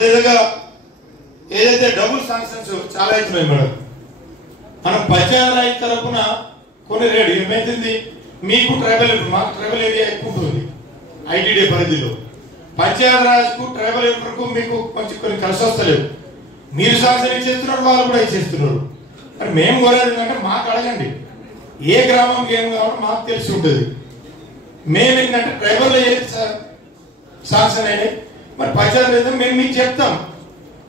ఏదైతే double sanctions చాలా అవుతున్నాయి మేడం. మనం పంచాయతీ తరఫున కొన్ని రేటు ఏమైతుంది, మీకు ట్రైబల్ మాకు ట్రైబల్ ఏరియా ఎక్కువ ఉంటుంది ఐటీడీ పరిధిలో, పంచాయతీ రాజ్కు ట్రైబల్ ఏరియాకు మీకు కొంచెం కొన్ని కలిసి వస్తలేవు. మీరు శాంక్షన్ ఇచ్చేస్తున్నారు, వాళ్ళు కూడా ఇచ్చేస్తున్నారు. మరి మేము కోరేది ఏంటంటే మాకు అడగండి, ఏ గ్రామంకి ఏం కావాలో మాకు తెలిసి ఉంటుంది. మేము ఏంటంటే ట్రైబల్లో ఏది శాంక్షన్ అయినాయి మరి పంచాయతీ మేము మీకు చెప్తాం.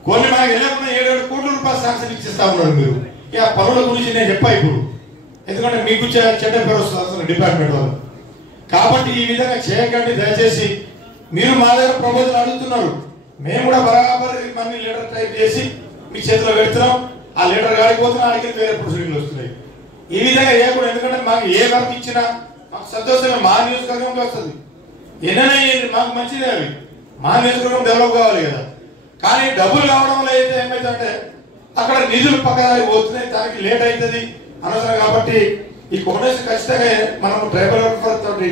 కొన్ని మనకు వెళ్ళకుండా 7 కోట్ల రూపాయలు శాంక్షన్ ఇచ్చేస్తా ఉన్నారు మీరు. ఇక పనుల గురించి నేను చెప్పా ఇప్పుడు, ఎందుకంటే మీకు చెడ్డ పేరు వస్తుంది అసలు డిపార్ట్మెంట్ వాళ్ళు. కాబట్టి ఈ విధంగా చేయకండి దయచేసి. మీరు మా దగ్గర ప్రపోజల్ అడుగుతున్నారు, మేము కూడా బరాబర్ మనీ లెటర్ టైప్ చేసి మీ చేతిలో పెడుతున్నాం. ఆ లెటర్ కాడిపోతున్నా అడిగిన వేరే ప్రొసీడింగ్లు వస్తున్నాయి. ఈ విధంగా చేయకూడదు, ఎందుకంటే మాకు ఏ వర్క్ ఇచ్చినా మాకు సంతోషంగా మా నియోజకవర్గంకి వస్తుంది. ఏదైనా మాకు మంచిదే, అవి మా నియోజకవర్గం డెవలప్ కావాలి కదా. కానీ డబ్బులు కావడం వల్ల అయితే ఏమైందంటే అక్కడ నిధులు పక్కన పోతున్నాయి, దానికి లేట్ అవుతుంది అనవసరం. కాబట్టి ఈ కోటేసి ఖచ్చితంగా మనం ట్రైబల్ తోటి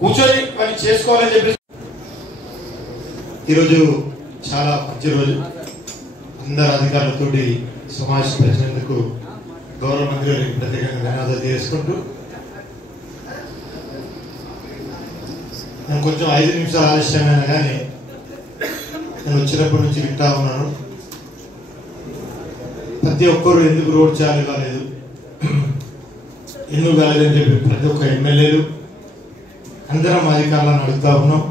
కూర్చొని పని చేసుకోవాలని చెప్పి ఈరోజు చాలా మంచి రోజు. అందరు అధికారులతోటి సమావేశం పెట్టినందుకు గౌరవ మంత్రి గారికి ప్రత్యేకంగా ధన్యవాదాలు చేసుకుంటూ, నేను కొంచెం 5 నిమిషాలు ఆలస్యమైన కానీ నేను వచ్చినప్పటి నుంచి వింటా ఉన్నాను. ప్రతి ఒక్కరు ఎందుకు రోడ్ చాలు కాలేదు, ఎందుకు కాలేదని చెప్పి ప్రతి ఒక్క ఎమ్మెల్యేలు అందరం అధికారులను అడుగుతా ఉన్నాం.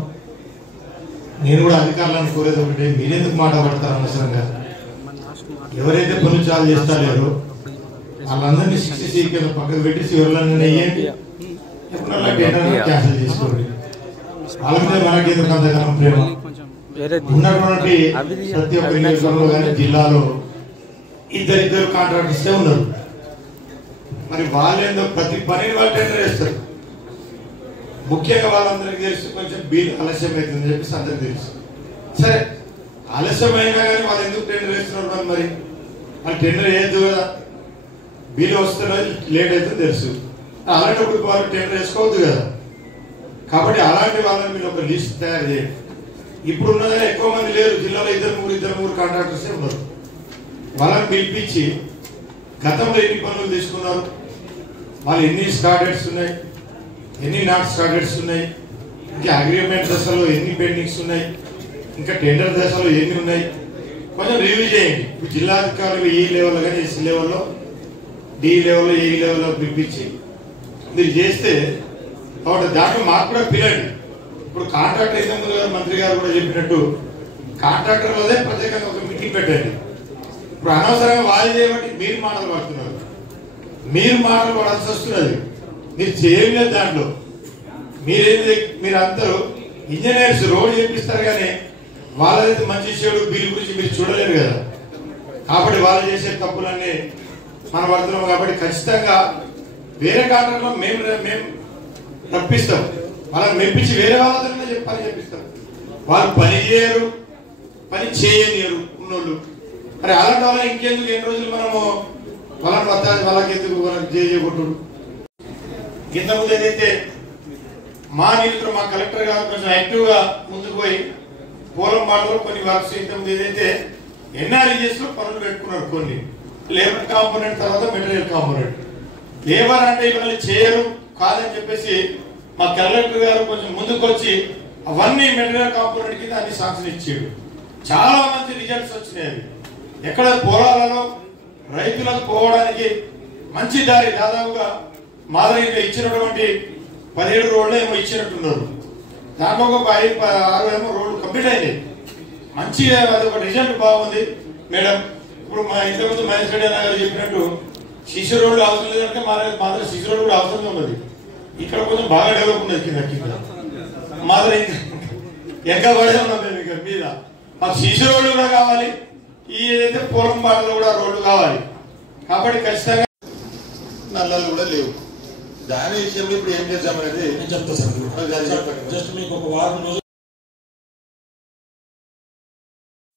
నేను కూడా అధికారులను కోరేది ఒకటే, మీరెందుకు మాట పడతారు అనవసరంగా. ఎవరైతే పనులు చాలు చేస్తారో వాళ్ళందరినీ 60 కింద పక్కకు పెట్టి ఎవరిని వేయండి, క్యాన్సిల్ చేసుకోండి. వాళ్ళ మీద మనకి ఎందుకు అంతగానం ప్రేమ ఉన్నటువంటి ప్రతి ఒక్క నియోజకవర్గంలో కానీ జిల్లాలో ఇద్దరు కాంట్రాక్టర్స్ ఉన్నారు. మరి వాళ్ళేందో ప్రతి పనిని వాళ్ళు టెండర్ వేస్తారు. ముఖ్యంగా వాళ్ళందరికీ తెలుసు కొంచెం బిల్ ఆలస్యం అవుతుందని చెప్పేసి అందరికి తెలుసు. సరే ఆలస్యమైనా కానీ వాళ్ళు ఎందుకు టెండర్ వేస్తున్నారు, మరి వాళ్ళు టెండర్ వేయద్దు కదా, బిల్ వస్తున్నా లేట్ అవుతుందో తెలుసు. అలాంటప్పుడు వాళ్ళు టెండర్ వేసుకోవద్దు కదా. కాబట్టి అలాంటి వాళ్ళని మీరు ఒక లిస్ట్ తయారు చేయండి. ఇప్పుడు ఉన్నదని ఎక్కువ మంది లేరు జిల్లాలో, 2-3 కాంట్రాక్టర్సే ఉన్నారు. వాళ్ళని పిలిపించి గతంలో ఎన్ని పనులు తీసుకున్నారు, వాళ్ళు ఎన్ని స్టార్టెడ్స్ ఉన్నాయి, ఎన్ని నాట్ స్టార్టెడ్స్ ఉన్నాయి, ఇంకా అగ్రిమెంట్ దశలో ఎన్ని పెండింగ్స్ ఉన్నాయి, ఇంకా టెండర్ దశలో ఎన్ని ఉన్నాయి, కొంచెం రివ్యూ చేయండి. ఇప్పుడు జిల్లాధికారులు ఈ లెవెల్లో కానీ ఎస్సీ లెవెల్లో, డి లెవెల్లో, ఏ లెవెల్లో పిలిపించి మీరు చేస్తే కాబట్టి దాంట్లో మాకు కూడా పిలండి. ఇప్పుడు కాంట్రాక్టర్ అయితే మంత్రి గారు కూడా చెప్పినట్టు కాంట్రాక్టర్లదే ప్రత్యేకంగా ఒక మీటింగ్ పెట్టండి. ఇప్పుడు అనవసరంగా వాళ్ళు చేయబట్టి మీరు మాటలు పడుతున్నారు, మీరు మాటలు పడాల్సి వస్తున్నది. మీరు చేయలేదు దాంట్లో. మీరు అందరూ ఇంజనీర్స్ రోడ్ చేపిస్తారు కానీ వాళ్ళదైతే మంచి చెడు బిల్లు గురించి మీరు చూడలేరు కదా. కాబట్టి వాళ్ళు చేసే తప్పులన్నీ మనం పడుతున్నాం. కాబట్టి ఖచ్చితంగా వేరే కాంట్రాక్ట్లో మేము తప్పిస్తాం, వాళ్ళని మెప్పించి వేరే వాళ్ళతో చెప్పాలని చెప్పిస్తాం. వాళ్ళు పని చేయరు, పని చేయనియరు ఉన్నోళ్ళు. మరి అలాంటి వాళ్ళని ఇంకెందుకు ఎన్ని రోజులు మనము వాళ్ళని వద్దాలి, వాళ్ళకి ఎందుకు వాళ్ళకి చేయకూడదు. ఇంతకుముందు ఏదైతే మా నిధులు మా కలెక్టర్ గారు కొంచెం యాక్టివ్ గా ముందుకు పోయి పోలం బాటలో కొన్ని వర్క్స్ ఇంతకుముందు ఏదైతే ఎన్ఆర్ఈఎస్ లో పనులు పెట్టుకున్నారు. కొన్ని లేబర్ కాంపోనెంట్ తర్వాత మెటీరియల్ కాంపోనెంట్. లేబర్ అంటే ఇవన్నీ చేయరు కాదని చెప్పేసి మా కలెక్టర్ గారు కొంచెం ముందుకు వచ్చి అవన్నీ మెటీరియల్ కాంపోనెంట్ కింద అన్ని శాంక్షన్ ఇచ్చాడు. చాలా మంచి రిజల్ట్స్ వచ్చినాయి. ఎక్కడ పొలాలలో రైతులకు పోవడానికి మంచి దారి, దాదాపుగా మాదిరిగా ఇచ్చినటువంటి 17 రోడ్లు ఏమో ఇచ్చినట్టున్నారు. దాంట్లో ఒక 5-6 ఏమో రోడ్లు కంప్లీట్ అయినాయి. మంచిగా అది ఒక రిజల్ట్ బాగుంది మేడం. ఇప్పుడు మా ఇంతకుముందు మహేష్ రెడ్డి గారు చెప్పినట్టు శిశు రోడ్లు అవసరం లేదంటే మా దగ్గర శిశు రోడ్డు కూడా అవసరం ఉన్నది. ఇక్కడ కొంచెం బాగా డెవలప్ ఉన్నది కింద మా దగ్గర ఇంకా పడే ఉన్నాం మేము ఇక్కడ మీద. మాకు శిశు రోడ్లు కూడా కావాలి, ఈ ఏదైతే పోలం బాటలో కూడా రోడ్లు కావాలి. కాబట్టి ఖచ్చితంగా నల్లలు కూడా లేవు. దాని విషయంలో ఇప్పుడు ఏం చేద్దామనేది నేను చెప్తా సార్. జస్ట్ మీకు ఒక వారం రోజులు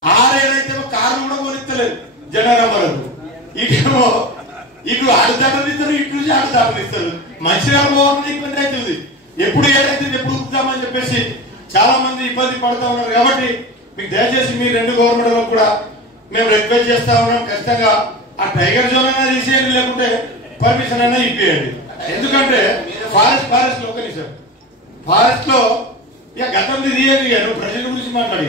6-7 కార్లు కూడా కొనిస్తలేదు జనరమ్మలకు. ఇటేమో ఇటు ఆడదాటలు ఇస్తారు, ఇటు నుంచి ఆడదాటలు ఇస్తారు. మంచిగా పోవాలని ఇబ్బంది అవుతుంది. ఎప్పుడు ఏదైతే ఎప్పుడు ఉద్దామని చెప్పేసి చాలా మంది ఇబ్బంది పడుతూ ఉన్నారు. కాబట్టి మీకు దయచేసి మీ రెండు గవర్నమెంట్లకు కూడా మేము రిక్వెస్ట్ చేస్తా ఉన్నాం, ఖచ్చితంగా ఆ టైగర్ జోన్ అయినా తీసేయండి, లేకుంటే పర్మిషన్ అయినా ఇప్పియండి. ఎందుకంటే ఫారెస్ట్ లో ఫారెస్ట్ లో ఇక గతంలో తీయదు, నువ్వు ప్రజల గురించి మాట్లాడి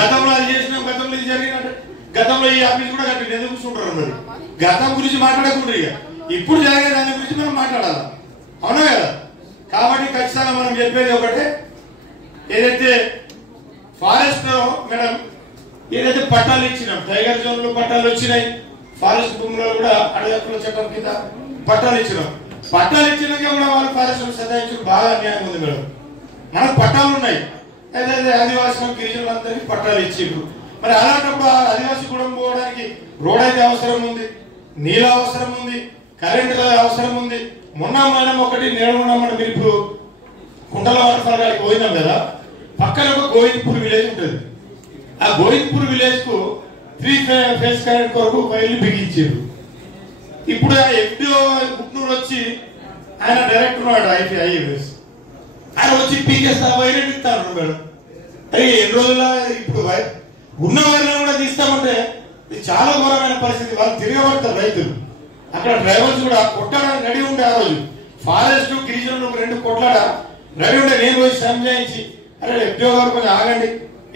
గతంలో అది చేసినాం, గతంలో ఇది జరిగినట్టు, గతంలో ఈ ఆఫీస్ కూడా కట్టింది, ఎందుకు కూర్చుంటారు మరి? గతం గురించి మాట్లాడకుండా ఇక ఇప్పుడు జరిగే దాని గురించి మనం మాట్లాడాలి, అవునా కదా? కాబట్టి ఖచ్చితంగా మనం చెప్పేది ఒకటే, ఏదైతే ఫారెస్ట్ లో మేడం ఏదైతే పట్టాలు ఇచ్చినాం, టైగర్ జోన్ లో పట్టాలు వచ్చినాయి, ఫారెస్ట్ భూములో కూడా అడవి హక్కుల చట్టం కింద పట్టాలు ఇచ్చినాం. పట్టాలు ఇచ్చినాక కూడా వాళ్ళు ఫారెస్ట్ సదాయించడం బాగా అన్యాయం ఉంది మేడం. మనకు పట్టాలు ఉన్నాయి, ఏదైతే ఆదివాసులకు గిరిజనులందరికీ పట్టాలు ఇచ్చిండ్రు. మరి అలాంటప్పుడు ఆ ఆదివాసీ కుటుంబం పోవడానికి రోడ్ అయితే అవసరం ఉంది, నీళ్ళ అవసరం ఉంది, కరెంటు అవసరం ఉంది. మొన్న మనం ఒకటి నేడున్నాం, మీరు ఇప్పుడు కుంటల వాటర్ గారికి పోయినాం కదా, పక్కన ఒక గోవింద్పూర్ విలేజ్ ఉంటుంది. ఆ గోవింద్పూర్ విలేజ్ కు 3 ఫేజ్ కరెంట్ కొరకు వైర్లు బిగించారు. ఇప్పుడు ఆ ఎఫ్డిఓ గుట్నూరు వచ్చి ఆయన డైరెక్టర్ ఉన్నాడు ఐఏఎస్, ఆయన వచ్చి పీకేస్తా వైర్ ఇస్తాను మేడం. అరే ఎన్ని రోజుల ఇప్పుడు ఉన్న వైర్లను కూడా తీస్తామంటే ఇది చాలా ఘోరమైన పరిస్థితి. వాళ్ళు తిరగబడతారు రైతులు, అక్కడ డ్రైవర్స్ కూడా కొట్టడానికి రెడీ ఉండే. ఆ రోజు ఫారెస్ట్ గిరిజనులు 2 కొట్లాడ రెడీ ఉండే. నేను పోయి సంజాయించి, అరే ఎఫ్డిఓ గారు కొంచెం ఆగండి,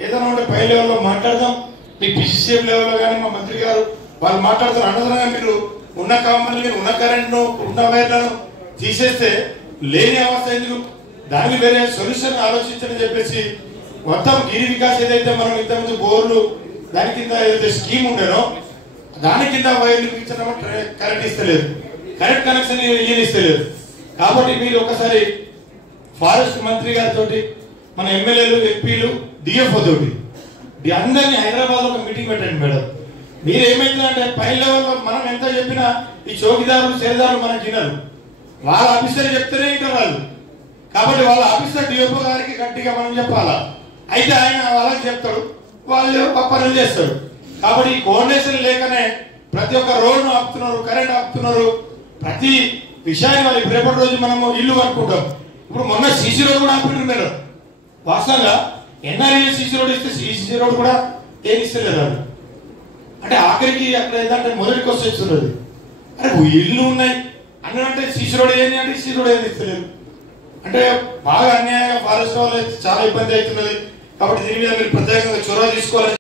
ఏదైనా ఉంటే పై లెవెల్లో మాట్లాడదాం, మీ పిసిసిఎం లెవెల్లో కానీ మా మంత్రి గారు వాళ్ళు మాట్లాడుతారు. అనవసరంగా మీరు ఉన్న కామన్లు ఉన్న కరెంట్ను ఉన్న వైర్లను తీసేస్తే లేని అవస్థ ఎందుకు, దానికి వేరే సొల్యూషన్ ఆలోచించని చెప్పేసి మొత్తం గిరి వికాస్ ఏదైతే మనం ఇంతకుముందు బోర్లు దాని కింద ఏదైతే స్కీమ్ ఉండేనో దాని కింద వైర్లు ఇచ్చడం కరెంట్ ఇస్తలేదు, కరెంట్ కనెక్షన్ ఇస్తలేదు. కాబట్టి మీరు ఒకసారి ఫారెస్ట్ మంత్రి గారితో, మన ఎమ్మెల్యేలు, ఎంపీలు, డిఎఫ్ఓ తోటి అందరినీ హైదరాబాద్ లో ఒక మీటింగ్ పెట్టండి మేడం. మీరు ఏమైతుందంటే పై లెవెల్లో మనం ఎంత చెప్పినా ఈ చౌకీదారులు సేదారులు మనకు తినరు, వాళ్ళ ఆఫీసర్ చెప్తేనే ఇంకా వాళ్ళు. కాబట్టి వాళ్ళ ఆఫీసర్ డిఎఫ్ఓ గారికి గట్టిగా మనం చెప్పాలా, అయితే ఆయన వాళ్ళకి చెప్తాడు, వాళ్ళు పనులు చేస్తారు. కాబట్టి ఈ కోఆర్డినేషన్ లేకనే ప్రతి ఒక్క రోడ్ను ఆపుతున్నారు, కరెంట్ ఆపుతున్నారు, ప్రతి విషయాన్ని వాళ్ళు రేపటి రోజు మనము ఇల్లు కట్టుకుంటాం. ఇప్పుడు మొన్న సీసీ రోడ్ కూడా ఆపుకుంటారు మేడం. వాస్తవంగా ఎన్ఆర్ఏ సీసీ రోడ్ ఇస్తే సీసీ రోడ్ కూడా ఏం ఇస్తలేదు వాళ్ళు. అంటే ఆఖరికి అక్కడ ఏంటంటే మొదటి క్వశ్చన్స్ ఉన్నది, అరే ఇల్లు ఉన్నాయి అన్నంటే సీసీ రోడ్ ఏంటి అంటే సీసీ రోడ్ ఏది ఇస్తలేదు. అంటే బాగా అన్యాయంగా ఫారెస్ట్ వాళ్ళు చాలా ఇబ్బంది అవుతున్నది. కాబట్టి దీని మీద మీరు ప్రత్యేకంగా చొరవ తీసుకోవాలి.